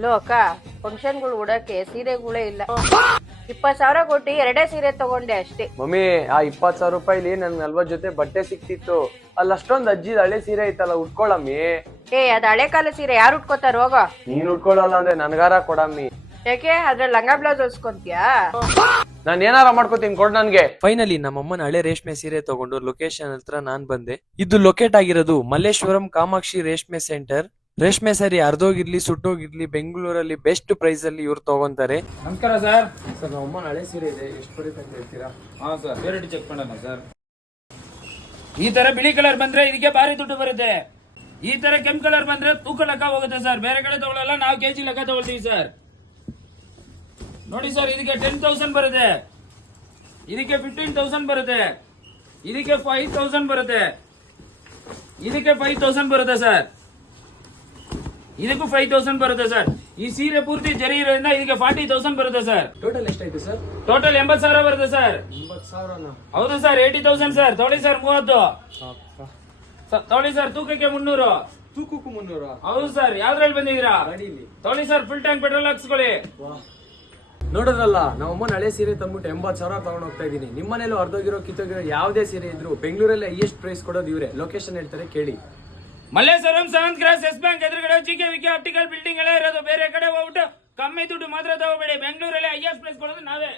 Low ಅಕ್ಕ, ಫಂಕ್ಷನ್ಗಳು ಉಡಕ್ಕೆ ಸೀರೆಗಳೇ ಇಲ್ಲ. 20,000 ಕೊಟ್ಟು 2 ಸೀರೆ ತಗೊಂಡೆ ಅಷ್ಟೇ. ಮಮ್ಮಿ, ಆ 20,000 ರೂಪಾಯಿಲಿ ನನ್ 40 ಜೊತೆ ಬಟ್ಟೆ ಸಿಕ್ತಿತ್ತು. ಅಲ್ಲಿ ಅಷ್ಟೊಂದ್ ಅಜ್ಜಿದ ಹಳೆ ಸೀರೆ ಐತಲ್ಲ, ಉಟ್ಕೊಳಮ್ಮಿ. ಅದ್ ಹಳೆ ಕಾಲ ಸೀರೆ ಯಾರು ಉಟ್ಕೋತಾರ? ಹೋಗ. ನೀನ್ ಉಟ್ಕೊಳಲ್ಲ ಅಂದ್ರೆ ನನ್ಗಾರ ಕೊಡಮ್ಮಿ. ಯಾಕೆ? ಅದ್ರಲ್ಲಿ ಲಂಗ ಬ್ಲೌಸ್ ಹೊಲ್ಸ್ಕೊಂತೀಯಾ? ನಾನ್ ಏನಾರ ಮಾಡ್ಕೋತೀನಿ, ಕೊಡ್ ನನ್ಗೆ. ಫೈನಲಿ ನಮ್ಮಮ್ಮನ ಹಳೆ ರೇಷ್ಮೆ ಸೀರೆ ತಗೊಂಡು ಲೊಕೇಶನ್ ಹತ್ರ ನಾನ್ ಬಂದೆ. ಇದು ಲೊಕೇಟ್ ಆಗಿರೋದು ಮಲ್ಲೇಶ್ವರಂ ಕಾಮಾಕ್ಷಿ ರೇಷ್ಮೆ ಸೆಂಟರ್. ರೇಷ್ಮೆ ಸರಿ ಅರ್ಧೋಗಿರ್ಲಿ ಸುಟ್ಟೋಗಿರ್ಲಿ ಬೆಂಗಳೂರಲ್ಲಿ ಬೆಸ್ಟ್ ಪ್ರೈಸ್ ಅಲ್ಲಿ ಇವ್ರು ತಗೊಂತಾರೆ. ನಮಸ್ಕಾರ ಸರ್. ಸರ್, ನಮ್ಮಮ್ಮನ ಹಳೆ ಸೀರೆ ಇದೆ, ಎಷ್ಟು ಬರುತ್ತೆ ಅಂತ ಹೇಳ್ತೀರಾ? ಹಾ ಸರ್, ವೇರೈಟಿ ಚೆಕ್ ಮಾಡೋಣ ಸರ್. ಈ ತರ ಬಿಳಿ ಕಲರ್ ಬಂದ್ರೆ ಇದಕ್ಕೆ ಭಾರಿ ದುಡ್ಡು ಬರುತ್ತೆ. ಈ ತರ ಕೆಂಪು ಕಲರ್ ಬಂದ್ರೆ ತೂಕ ಲೆಕ್ಕ ಹೋಗುತ್ತೆ ಸರ್. ಬೇರೆ ಕಡೆ ತಗೊಳ್ಳಲ್ಲ, ನಾವು ಕೆಜಿ ಲೆಕ್ಕ ತಗೊಳ್ತೀವಿ ಸರ್. ನೋಡಿ ಸರ್, ಇದಕ್ಕೆ 10,000 ಬರುತ್ತೆ, ಇದಕ್ಕೆ 15,000 ಬರುತ್ತೆ, ಇದಕ್ಕೆ 5,000 ಬರುತ್ತೆ, ಇದಕ್ಕೆ 5,000 ಬರುತ್ತೆ ಸರ್, ಇದಕ್ಕೂ 5,000 ಬರುತ್ತೆ ಸರ್. ಈ ಸೀರೆ ಪೂರ್ತಿ ಜರಿ ಇರೋದ್ರಿಂದ ಇದಕ್ಕೆ 40,000 ಬರುತ್ತೆ ಸರ್. ಟೋಟಲ್ ಎಷ್ಟಾಯ್ತು ಸರ್? ಟೋಟಲ್ 80,000 ಬರುತ್ತೆ ಸರ್. 80,000? ಹೌದು ಸರ್, 80,000 ಸರ್. ತೊಗೊಳ್ಳಿ ಸರ್, 30 ತೊಗೊಳ್ಳಿ ಸರ್. ತೂಕಕ್ಕೆ 300. ತೂಕಕ್ಕೂ 300? ಹೌದು ಸರ್. ಯಾವ್ದ್ರಲ್ಲಿ ಬಂದಿದ್ದೀರಾ? ಗಾಡಿಲಿ. ತೊಗೊಳ್ಳಿ ಸರ್, ಫುಲ್ ಟ್ಯಾಂಕ್ ಪೆಟ್ರೋಲ್ ಹಾಕ್ಸ್ಕೊಳ್ಳಿ. ನೋಡೋದಲ್ಲ, ನಮ್ಮಮ್ಮನ ಹಳೆ ಸೀರೆ ತಂದ್ಬಿಟ್ಟು 80,000 ತಗೊಂಡ್ ಹೋಗ್ತಾ ಇದೀನಿ. ನಿಮ್ಮನೇಲೂ ಅರ್ಧೋಗಿರೋ ಕಿತ್ತೋಗಿರೋ ಯಾವ್ದೇ ಸೀರೆ ಇದ್ರು ಬೆಂಗಳೂರಲ್ಲಿ ಹೈಯೆಸ್ಟ್ ಪ್ರೈಸ್ ಕೊಡೋದು ಇವ್ರೆ. ಲೊಕೇಶನ್ ಹೇಳ್ತಾರೆ, ಕೇಳಿ. Malleshwaram 7th cross Yes Bank ಎದುರುಗಡೆ GK ಆಪ್ಟಿಕಲ್ ಬಿಲ್ಡಿಂಗ್ ಎಲ್ಲ ಇರೋದು. ಬೇರೆ ಕಡೆ ಹೋಗ್ಬಿಟ್ಟು ಕಮ್ಮಿ ದುಡ್ಡು ಮಾತ್ರ ತಗೋಬೇಡಿ. ಬೆಂಗಳೂರಲ್ಲಿ ಹೈಯೆಸ್ಟ್ ಪ್ರೈಸ್ ಕೊಡೋದು ನಾವೇ.